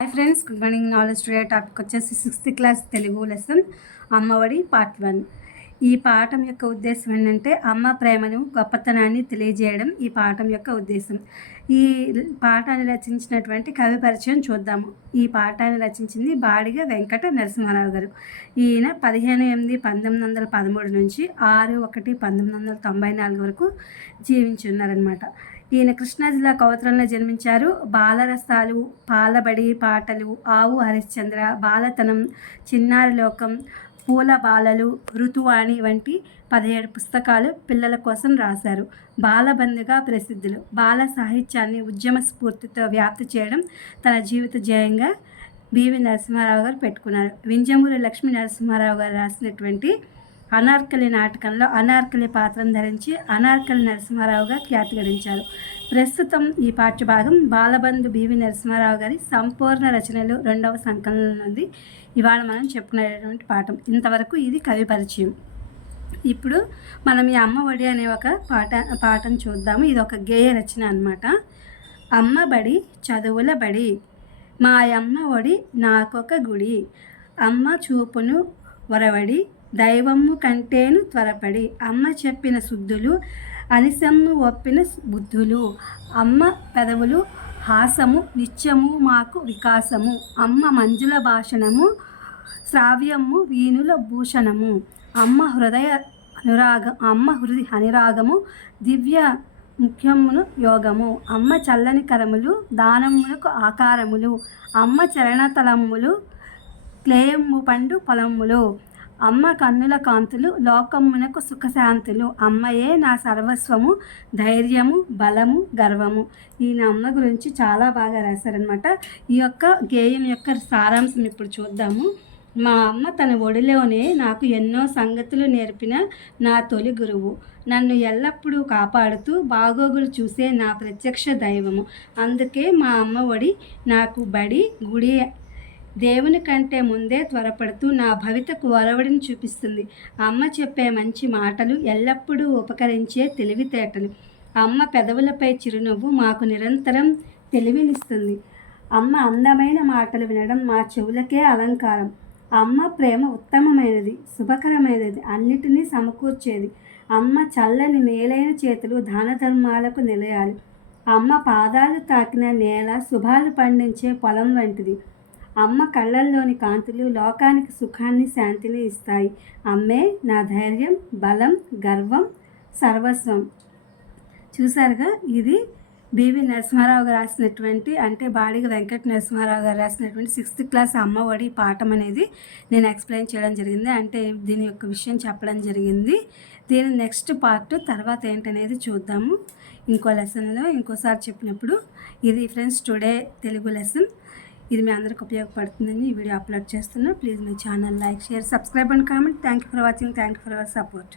Hi friends, good morning. Knowledge today topic వచ్చేసి 6th class Telugu lesson Ammavodi part 1. ఈ పాఠం యొక్క ఉద్దేశం ఏంటంటే అమ్మ ప్రేమను గొప్పతనాన్ని తెలియజేయడం ఈ పాఠం యొక్క ఉద్దేశం. ఈ పాఠాన్ని రచించినటువంటి కవి పరిచయం చూద్దాము. ఈ పాఠాన్ని రచించింది బాడిగ వెంకట నరసింహారావు గారు. ఈయన 15/8/1913 నుంచి 6/1/1994 వరకు జీవించి ఉన్నారనమాట. ఈయన కృష్ణా జిల్లా కౌతరంలో జన్మించారు. బాలరసాలు, పాలబడి పాటలు, ఆవు హరిశ్చంద్ర, బాలతనం, చిన్నారి లోకం, పూల బాలలు, ఋతువాణి వంటి 17 పుస్తకాలు పిల్లల కోసం రాశారు. బాలబంధుగా ప్రసిద్ధులు. బాల సాహిత్యాన్ని ఉద్యమ స్ఫూర్తితో వ్యాప్తి చేయడం తన జీవిత ధ్యేయంగా బివి నరసింహారావు గారు పెట్టుకున్నారు. వింజమూరి లక్ష్మీ నరసింహారావు గారు రాసినటువంటి అనార్కలి నాటకంలో అనార్కలి పాత్రను ధరించి అనార్కలి నరసింహారావుగా ఖ్యాతి గడించారు. ప్రస్తుతం ఈ పాఠ్యభాగం బాలబంధు బివి నరసింహారావు గారి సంపూర్ణ రచనలు 2వ సంకలనం నుండి ఇవాళ మనం చెప్పుకునేటువంటి పాఠం. ఇంతవరకు ఇది కవి పరిచయం. ఇప్పుడు మనం ఈ అమ్మ ఒడి అనే ఒక పాఠం చూద్దాము. ఇది ఒక గేయ రచన అన్నమాట. అమ్మ బడి చదువుల బడి, మా అమ్మ ఒడి నాకొక గుడి, అమ్మ చూపును వరవడి, దైవమ్ము కంటేను త్వరపడి, అమ్మ చెప్పిన శుద్ధులు అనిసమ్ము ఒప్పిన బుద్ధులు, అమ్మ పెదవులు హాసము నిత్యము మాకు వికాసము, అమ్మ మంజుల భాషణము శ్రావ్యము వీణుల భూషణము, అమ్మ హృదయ అనురాగము దివ్య ముఖ్యమును యోగము, అమ్మ చల్లని కరములు దానములకు ఆకారములు, అమ్మ చరణతలములు క్లేయము పండు పొలములు, అమ్మ కన్నుల కాంతులు లోకమునకు సుఖశాంతులు, అమ్మయే నా సర్వస్వము ధైర్యము బలము గర్వము. ఈయన అమ్మ గురించి చాలా బాగా రాశారనమాట. ఈ యొక్క గేయం యొక్క సారాంశం ఇప్పుడు చూద్దాము. మా అమ్మ తన ఒడిలోనే నాకు ఎన్నో సంగతులు నేర్పిన నా తొలి గురువు, నన్ను ఎల్లప్పుడూ కాపాడుతూ బాగోగులు చూసే నా ప్రత్యక్ష దైవము, అందుకే మా అమ్మ ఒడి నాకు బడి గుడి, దేవుని కంటే ముందే త్వరపడుతూ నా భవితకు ఒరవడిని చూపిస్తుంది. అమ్మ చెప్పే మంచి మాటలు ఎల్లప్పుడూ ఉపకరించే తెలివితేటలు, అమ్మ పెదవులపై చిరునవ్వు మాకు నిరంతరం తెలివినిస్తుంది, అమ్మ అందమైన మాటలు వినడం మా చెవులకే అలంకారం, అమ్మ ప్రేమ ఉత్తమమైనది శుభకరమైనది అన్నిటినీ సమకూర్చేది, అమ్మ చల్లని మేలైన చేతులు దాన ధర్మాలకు నిలయాలి, అమ్మ పాదాలు తాకిన నేల శుభాలు పండించే పొలం వంటిది, అమ్మ కళ్ళల్లోని కాంతులు లోకానికి సుఖాన్ని శాంతిని ఇస్తాయి, అమ్మే నా ధైర్యం బలం గర్వం సర్వస్వం. చూసారుగా, ఇది బివి నరసింహారావు గారు రాసినటువంటి, అంటే బాడిగ వెంకట నరసింహారావు గారు రాసినటువంటి 6th క్లాస్ అమ్మ ఒడి పాఠం అనేది నేను ఎక్స్ప్లెయిన్ చేయడం జరిగింది. అంటే దీని యొక్క విషయం చెప్పడం జరిగింది. దీని నెక్స్ట్ పార్ట్ తర్వాత ఏంటనేది చూద్దాము ఇంకో లెసన్లో ఇంకోసారి చెప్పినప్పుడు. ఇది ఫ్రెండ్స్ టుడే తెలుగు లెసన్. ఇది మీ అందరికి ఉపయోగపడుతుందని ఈ వీడియో అప్లోడ్ చేస్తున్నా. Please my channel like share subscribe and comment. Thank you for watching. Thank you for our support.